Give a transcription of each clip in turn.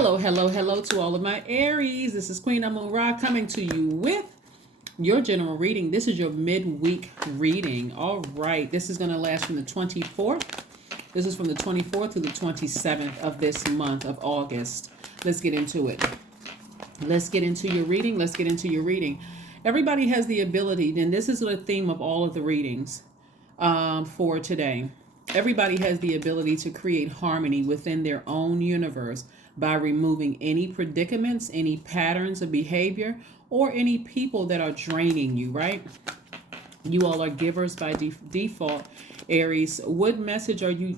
Hello to all of my Aries. This is Queen Amun Ra coming to you with your general reading. This is your midweek reading. All right, this is going to last from the 24th. This is from the 24th to the 27th of this month of August. Let's get into it. Let's get into your reading. Everybody has the ability, and this is the theme of all of the readings for today. Everybody has the ability to create harmony within their own universe by removing any predicaments, any patterns of behavior, or any people that are draining you, right? You all are givers by default, Aries. What message are you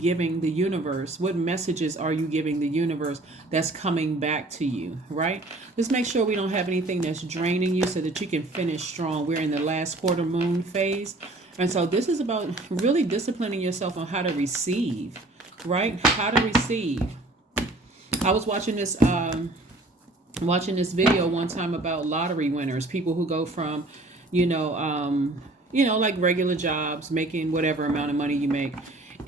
giving the universe? What messages are you giving the universe that's coming back to you, right? Just make sure we don't have anything that's draining you so that you can finish strong. We're in the last quarter moon phase. And so this is about really disciplining yourself on how to receive, right? How to receive. I was watching this video one time about lottery winners, people who go from, like regular jobs, making whatever amount of money you make,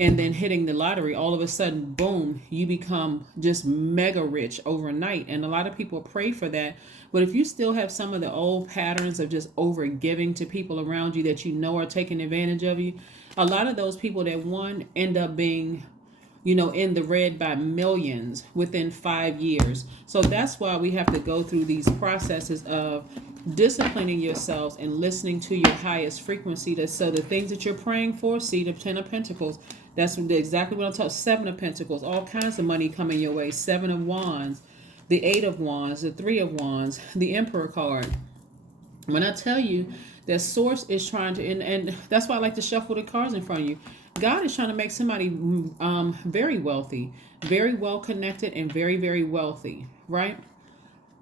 and then hitting the lottery. All of a sudden, boom, you become just mega rich overnight. And a lot of people pray for that. But if you still have some of the old patterns of just over giving to people around you that you know are taking advantage of you, a lot of those people that end up being in the red by millions within 5 years. So that's why we have to go through these processes of disciplining yourselves and listening to your highest frequency. So the things that you're praying for, see the 10 of Pentacles, that's exactly what I'm talking. 7 of Pentacles, all kinds of money coming your way. 7 of Wands, the 8 of Wands, the 3 of Wands, the Emperor card. When I tell you that Source is trying to, and that's why I like to shuffle the cards in front of you. God is trying to make somebody very wealthy, very well connected, and very, very wealthy, right?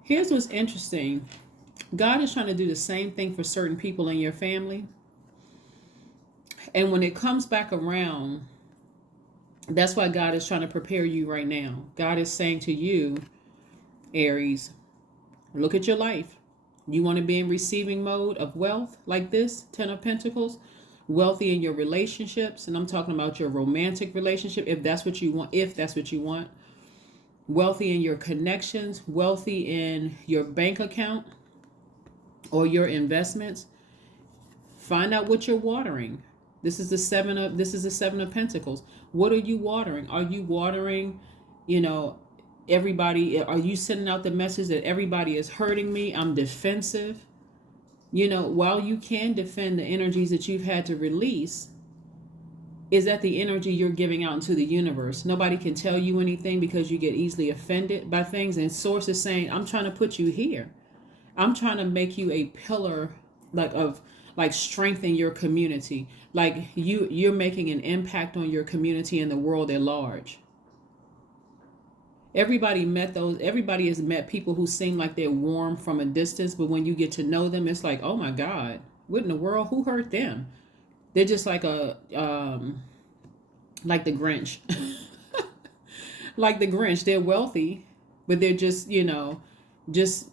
Here's what's interesting. God is trying to do the same thing for certain people in your family. And when it comes back around, that's why God is trying to prepare you right now. God is saying to you, Aries, look at your life. You want to be in receiving mode of wealth like this, 10 of Pentacles, wealthy in your relationships. And I'm talking about your romantic relationship, if that's what you want, wealthy in your connections, wealthy in your bank account or your investments. Find out what you're watering. This is the 7 of Pentacles. What are you watering? Are you watering, everybody? Are you sending out the message that everybody is hurting me? I'm defensive. While you can defend the energies that you've had to release, is that the energy you're giving out into the universe. Nobody can tell you anything because you get easily offended by things. And Source is saying, I'm trying to put you here. I'm trying to make you a pillar of strengthen your community. Like you're making an impact on your community and the world at large. Everybody has met people who seem like they're warm from a distance, but when you get to know them, it's like, oh my God, what in the world? Who hurt them? They're just like like the Grinch. Like the Grinch. They're wealthy, but they're just, just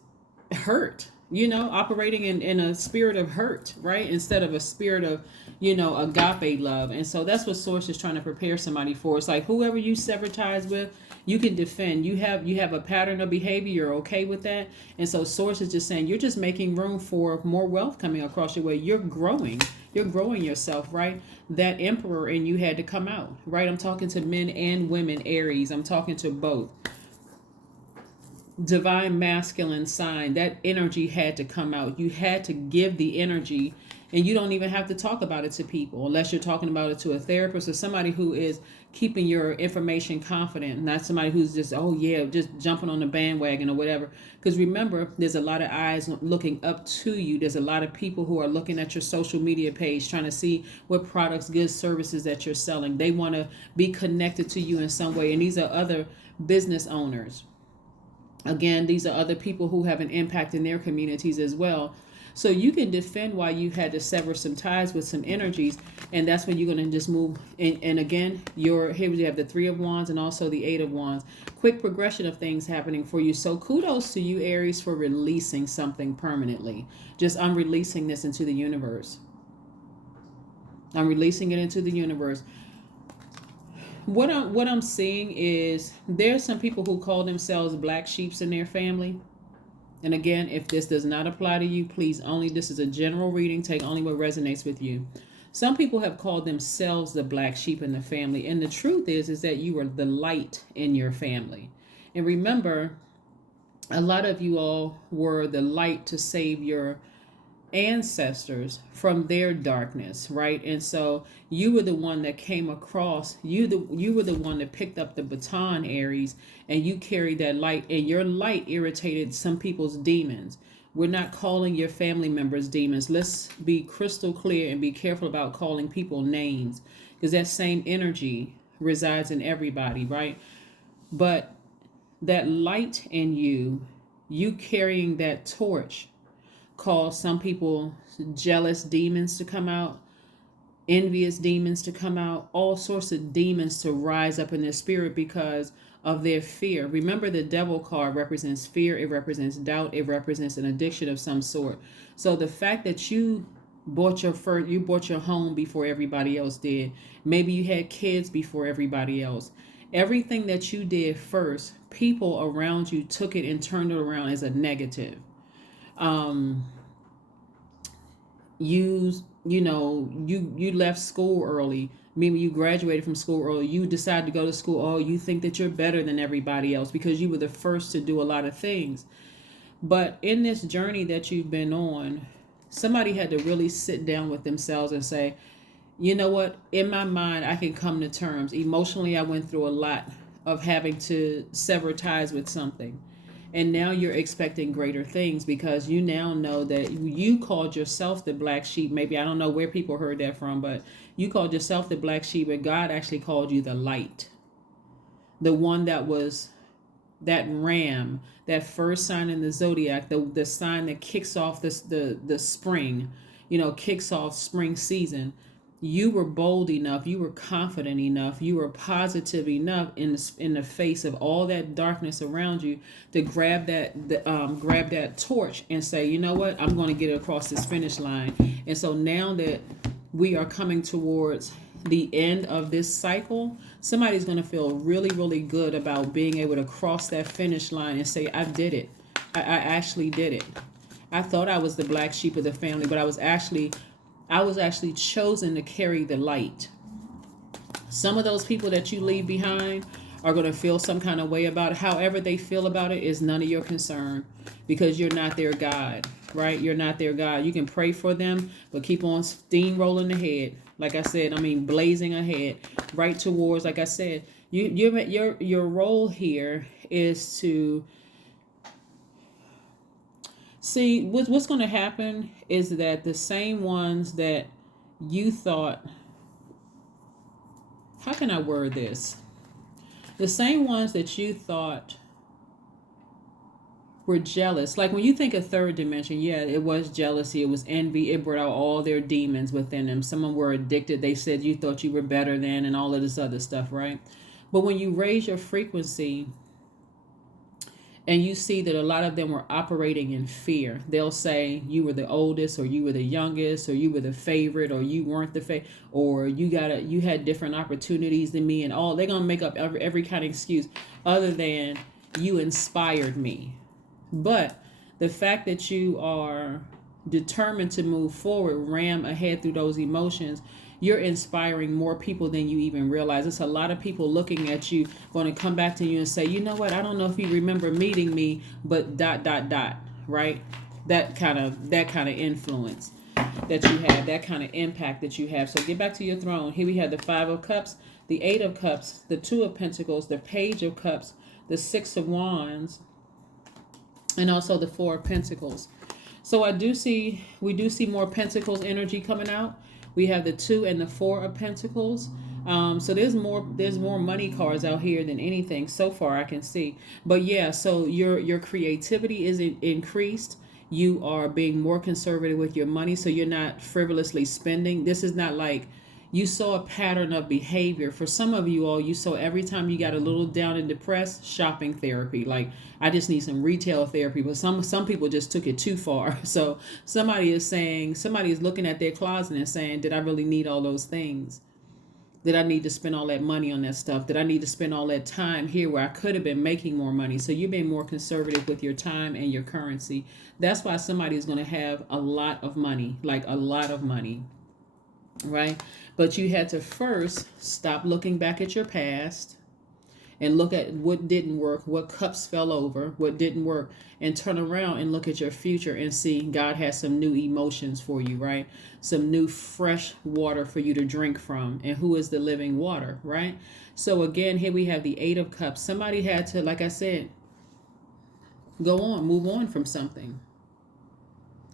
hurt, operating in a spirit of hurt, right? Instead of a spirit of, agape love. And so that's what Source is trying to prepare somebody for. It's like whoever you sever ties with, you can defend. You have a pattern of behavior. You're okay with that. And so Source is just saying, you're just making room for more wealth coming across your way. You're growing yourself, right? That Emperor in you had to come out, right? I'm talking to men and women, Aries. I'm talking to both. Divine masculine sign, that energy had to come out. You had to give the energy, and you don't even have to talk about it to people unless you're talking about it to a therapist or somebody who is keeping your information confident, not somebody who's just just jumping on the bandwagon or whatever. Because remember, there's a lot of eyes looking up to you. There's a lot of people who are looking at your social media page trying to see what products, goods, services that you're selling. They want to be connected to you in some way, and these are other business owners. Again, these are other people who have an impact in their communities as well. So you can defend why you had to sever some ties with some energies. And that's when you're going to just move. And again, here we have the 3 of Wands and also the 8 of Wands. Quick progression of things happening for you. So kudos to you, Aries, for releasing something permanently. I'm releasing this into the universe. I'm releasing it into the universe. what I'm seeing is there's some people who call themselves black sheeps in their family. And again, if this does not apply to you, please only, this is a general reading, take only what resonates with you. Some people have called themselves the black sheep in the family. And the truth is that you are the light in your family. And remember, a lot of you all were the light to save your ancestors from their darkness, right? And so you were the one that came across, you were the one that picked up the baton, Aries, and you carried that light, and your light irritated some people's demons. We're not calling your family members demons. Let's be crystal clear and be careful about calling people names, because that same energy resides in everybody, right? But that light in you carrying that torch, cause some people jealous demons to come out, envious demons to come out, all sorts of demons to rise up in their spirit because of their fear. Remember, the devil card represents fear, it represents doubt, it represents an addiction of some sort. So the fact that you bought your home before everybody else did, maybe you had kids before everybody else. Everything that you did first, people around you took it and turned it around as a negative. um you left school early. Maybe you graduated from school early, you decided to go to school. Oh, you think that you're better than everybody else because you were the first to do a lot of things. But in this journey that you've been on, somebody had to really sit down with themselves and say, you know what, in my mind I can come to terms. Emotionally, I went through a lot of having to sever ties with something. And now you're expecting greater things because you now know that you called yourself the black sheep. Maybe, I don't know where people heard that from, but you called yourself the black sheep, and God actually called you the light. The one that was that ram, that first sign in the zodiac, the sign that kicks off the spring, kicks off spring season. You were bold enough, you were confident enough, you were positive enough in the face of all that darkness around you to grab that torch and say, you know what, I'm going to get across this finish line. And so now that we are coming towards the end of this cycle, somebody's going to feel really, really good about being able to cross that finish line and say, I did it. I actually did it. I thought I was the black sheep of the family, but I was actually chosen to carry the light. Some of those people that you leave behind are going to feel some kind of way about it. However they feel about it is none of your concern, because you're not their God, right? You're not their God. You can pray for them, but keep on steamrolling ahead. Like I said, blazing ahead, right towards, like I said, your role here is to see what's going to happen is that the same ones that you thought, how can I word this? The same ones that you thought were jealous. Like when you think of third dimension, yeah, it was jealousy, it was envy, it brought out all their demons within them. Some of them were addicted. They said you thought you were better than, and all of this other stuff, right? But when you raise your frequency, and you see that a lot of them were operating in fear. They'll say you were the oldest, or you were the youngest, or you were the favorite, or you weren't the favorite, or you had different opportunities than me, and all. They're gonna make up every kind of excuse other than you inspired me. But the fact that you are determined to move forward, ram ahead through those emotions, you're inspiring more people than you even realize. It's a lot of people looking at you, going to come back to you and say, you know what, I don't know if you remember meeting me, but ... right? That kind of influence that you have, that kind of impact that you have. So get back to your throne. Here we have the 5 of Cups, the 8 of Cups, the 2 of Pentacles, the Page of Cups, the 6 of Wands, and also the 4 of Pentacles. So we do see more Pentacles energy coming out. We have the 2 and the 4 of Pentacles. So there's more money cards out here than anything so far I can see. But yeah, so your creativity is increased. You are being more conservative with your money, so you're not frivolously spending. This is not like you saw a pattern of behavior. For some of you all, you saw every time you got a little down and depressed, shopping therapy. Like, I just need some retail therapy. But some people just took it too far. So somebody is looking at their closet and saying, did I really need all those things? Did I need to spend all that money on that stuff? Did I need to spend all that time here where I could have been making more money? So you're being more conservative with your time and your currency. That's why somebody is going to have a lot of money, like a lot of money, right? But you had to first stop looking back at your past and look at what didn't work, what cups fell over, what didn't work, and turn around and look at your future and see God has some new emotions for you, right? Some new fresh water for you to drink from. And who is the living water, right? So again, here we have the Eight of Cups. Somebody had to, like I said, go on, move on from something.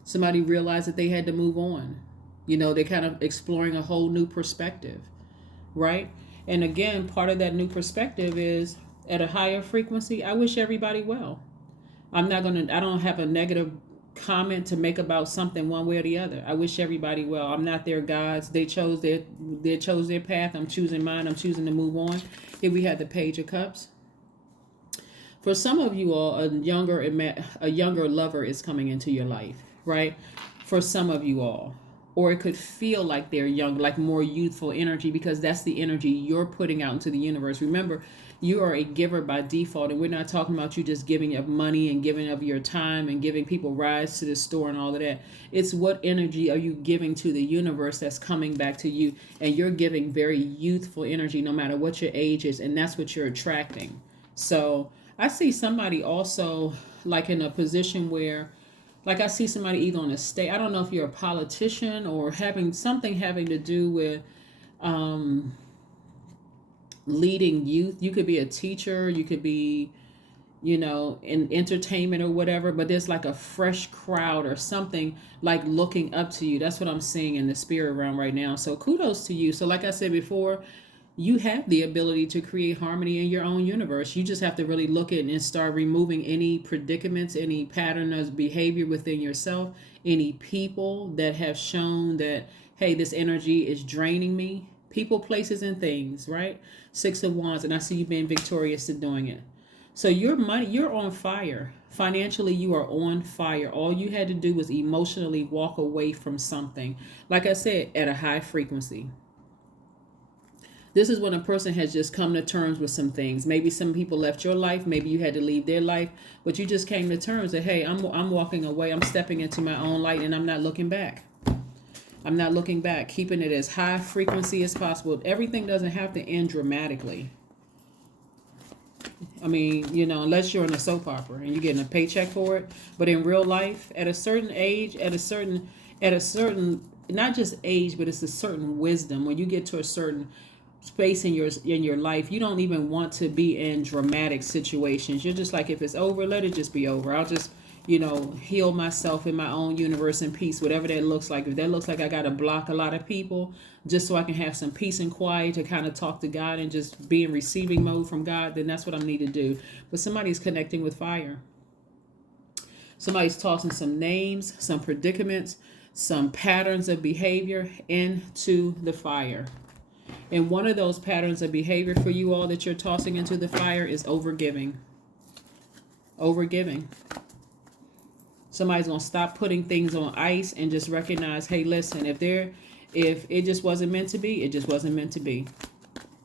Somebody realized that they had to move on. You know, they're kind of exploring a whole new perspective, right? And again, part of that new perspective is at a higher frequency. I wish everybody well. I don't have a negative comment to make about something one way or the other. I wish everybody well. I'm not their gods. They chose their path. I'm choosing mine. I'm choosing to move on. Here we have the Page of Cups. For some of you all, a younger lover is coming into your life, right? For some of you all. Or it could feel like they're young, like more youthful energy, because that's the energy you're putting out into the universe. Remember, you are a giver by default, and we're not talking about you just giving of money and giving of your time and giving people rides to the store and all of that. It's what energy are you giving to the universe that's coming back to you, and you're giving very youthful energy no matter what your age is, and that's what you're attracting. So I see somebody also like in a position where, like I see somebody either on a state, I don't know if you're a politician or having something having to do with leading youth. You could be a teacher, you could be, in entertainment or whatever, but there's like a fresh crowd or something like looking up to you. That's what I'm seeing in the spirit realm right now. So kudos to you. So like I said before, you have the ability to create harmony in your own universe. You just have to really look at it and start removing any predicaments, any pattern of behavior within yourself, any people that have shown that, hey, this energy is draining me. People, places, and things, right? Six of Wands, and I see you being victorious in doing it. So your money, you're on fire. Financially, you are on fire. All you had to do was emotionally walk away from something. Like I said, at a high frequency. This is when a person has just come to terms with some things. Maybe some people left your life. Maybe you had to leave their life. But you just came to terms that, hey, I'm walking away. I'm stepping into my own light, and I'm not looking back. I'm not looking back. Keeping it as high frequency as possible. Everything doesn't have to end dramatically. I mean, unless you're in a soap opera and you're getting a paycheck for it. But in real life, at a certain age, at a certain, not just age, but it's a certain wisdom. When you get to a certain space in your life, you don't even want to be in dramatic situations. You're just like, if it's over, let it just be over. I'll just heal myself in my own universe and peace, whatever that looks like. If that looks like I got to block a lot of people just so I can have some peace and quiet to kind of talk to God and just be in receiving mode from God, then that's what I need to do. But somebody's connecting with fire. Somebody's tossing some names, some predicaments, some patterns of behavior into the fire. And one of those patterns of behavior for you all that you're tossing into the fire is overgiving. Overgiving. Somebody's going to stop putting things on ice and just recognize, hey, listen, if it just wasn't meant to be, it just wasn't meant to be.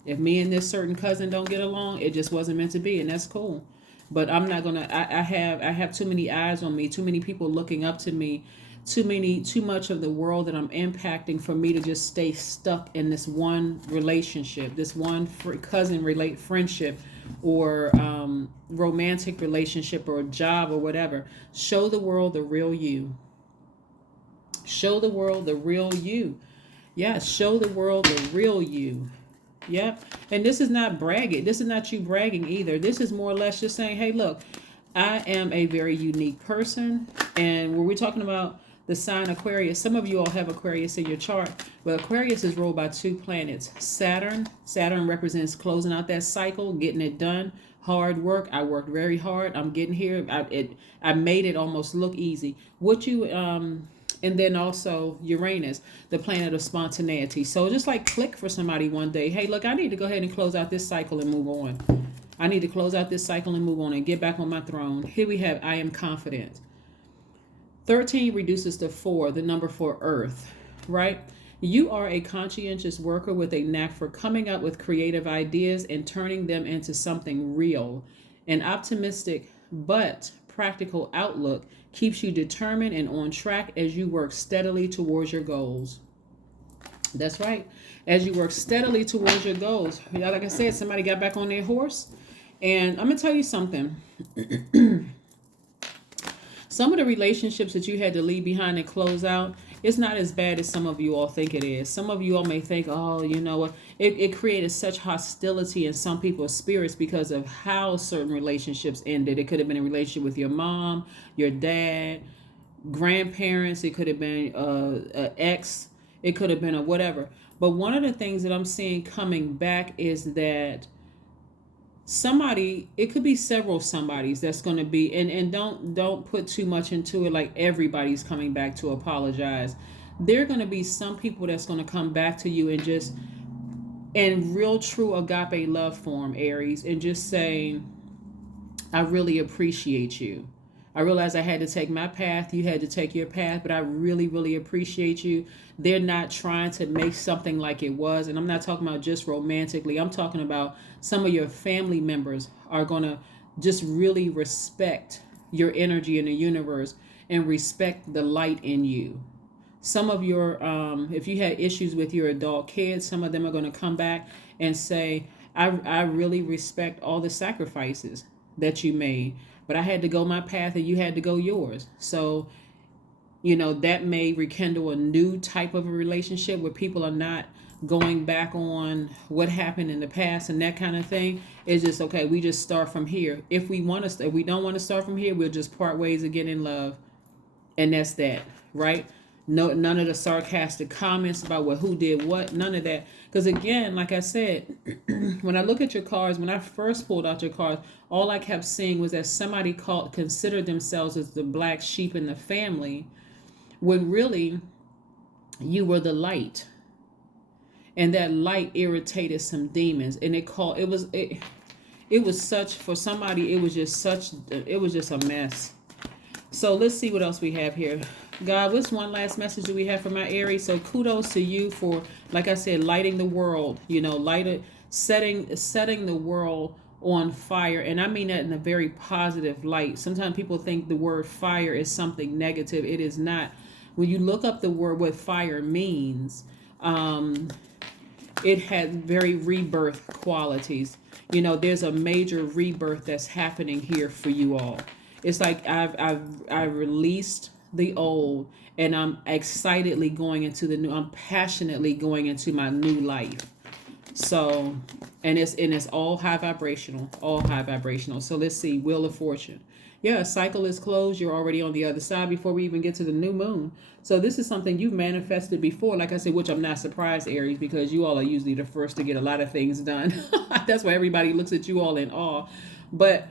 If me and this certain cousin don't get along, it just wasn't meant to be, and that's cool. But I'm not going to, I have too many eyes on me, too many people looking up to me, too much of the world that I'm impacting for me to just stay stuck in this one relationship, this one cousin friendship, or romantic relationship, or a job, or whatever. Show the world the real you. Show the world the real you. Yes, show the world the real you. Yep. And this is not bragging. This is not you bragging either. This is more or less just saying, hey, look, I am a very unique person. And when we're talking about the sign Aquarius, some of you all have Aquarius in your chart, but Aquarius is ruled by two planets. Saturn represents closing out that cycle, getting it done. Hard work. I worked very hard. I'm getting here. I made it almost look easy. And then also Uranus, the planet of spontaneity. So just like click for somebody one day. Hey, look, I need to go ahead and close out this cycle and move on. I need to close out this cycle and move on and get back on my throne. Here we have, I am confident. 13 reduces to 4, the number for Earth, right? You are a conscientious worker with a knack for coming up with creative ideas and turning them into something real. An optimistic but practical outlook keeps you determined and on track as you work steadily towards your goals. That's right. As you work steadily towards your goals. Yeah, like I said, somebody got back on their horse. And I'm going to tell you something. Some of the relationships that you had to leave behind and close out, it's not as bad as some of you all think it is. Some of you all may think, oh, you know what? It created such hostility in some people's spirits because of how certain relationships ended. It could have been a relationship with your mom, your dad, grandparents. It could have been an ex. It could have been a whatever. But one of the things that I'm seeing coming back is that somebody, it could be several somebodies that's going to be, and don't put too much into it like everybody's coming back to apologize. There are going to be some people that's going to come back to you and just in real true agape love form, Aries, and just say, I really appreciate you. I realize I had to take my path. You had to take your path, but I really, really appreciate you. They're not trying to make something like it was. And I'm not talking about just romantically. I'm talking about some of your family members are going to just really respect your energy in the universe and respect the light in you. Some of your, if you had issues with your adult kids, some of them are going to come back and say, I really respect all the sacrifices that you made, but I had to go my path and you had to go yours. So, you know, that may rekindle a new type of a relationship where people are not going back on what happened in the past and that kind of thing. It's just, okay, we just start from here. If we want to, if we don't want to start from here, we'll just part ways again in love. And that's that, right? No, none of the sarcastic comments about what, who did what, none of that. Because again, like I said, when I look at your cards, when I first pulled out your cards, all I kept seeing was that somebody considered themselves as the black sheep in the family, when really you were the light. And that light irritated some demons. And it was such, for somebody, it was just a mess. So let's see what else we have here. God, what's one last message that we have for my Aries? So kudos to you for, like I said, lighting the world, you know, setting the world on fire. And I mean that in a very positive light. Sometimes people think the word fire is something negative. It is not. When you look up the word, what fire means, it has very rebirth qualities. You know, there's a major rebirth that's happening here for you all. It's like I've released the old and I'm excitedly going into the new. I'm passionately going into my new life. So, and it's all high vibrational, all high vibrational. So let's see, Wheel of Fortune. Yeah, a cycle is closed. You're already on the other side before we even get to the new moon. So this is something you've manifested before, like I said, which I'm not surprised, Aries, because you all are usually the first to get a lot of things done. That's why everybody looks at you all in awe. But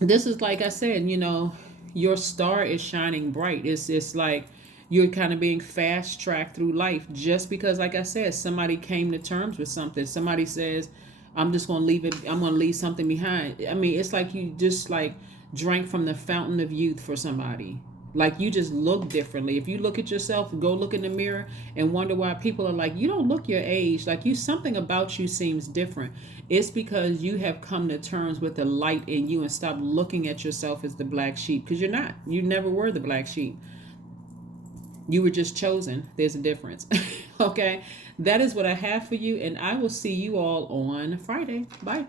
this is, like I said, you know, your star is shining bright. It's like you're kind of being fast tracked through life just because, like I said, somebody came to terms with something. Somebody says, I'm just going to leave it. I'm going to leave something behind. I mean, it's like you just like drank from the fountain of youth for somebody. Like you just look differently. If you look at yourself, go look in the mirror and wonder why people are like, you don't look your age. Like you, something about you seems different. It's because you have come to terms with the light in you and stop looking at yourself as the black sheep, because you're not. You never were the black sheep. You were just chosen. There's a difference. Okay. That is what I have for you. And I will see you all on Friday. Bye.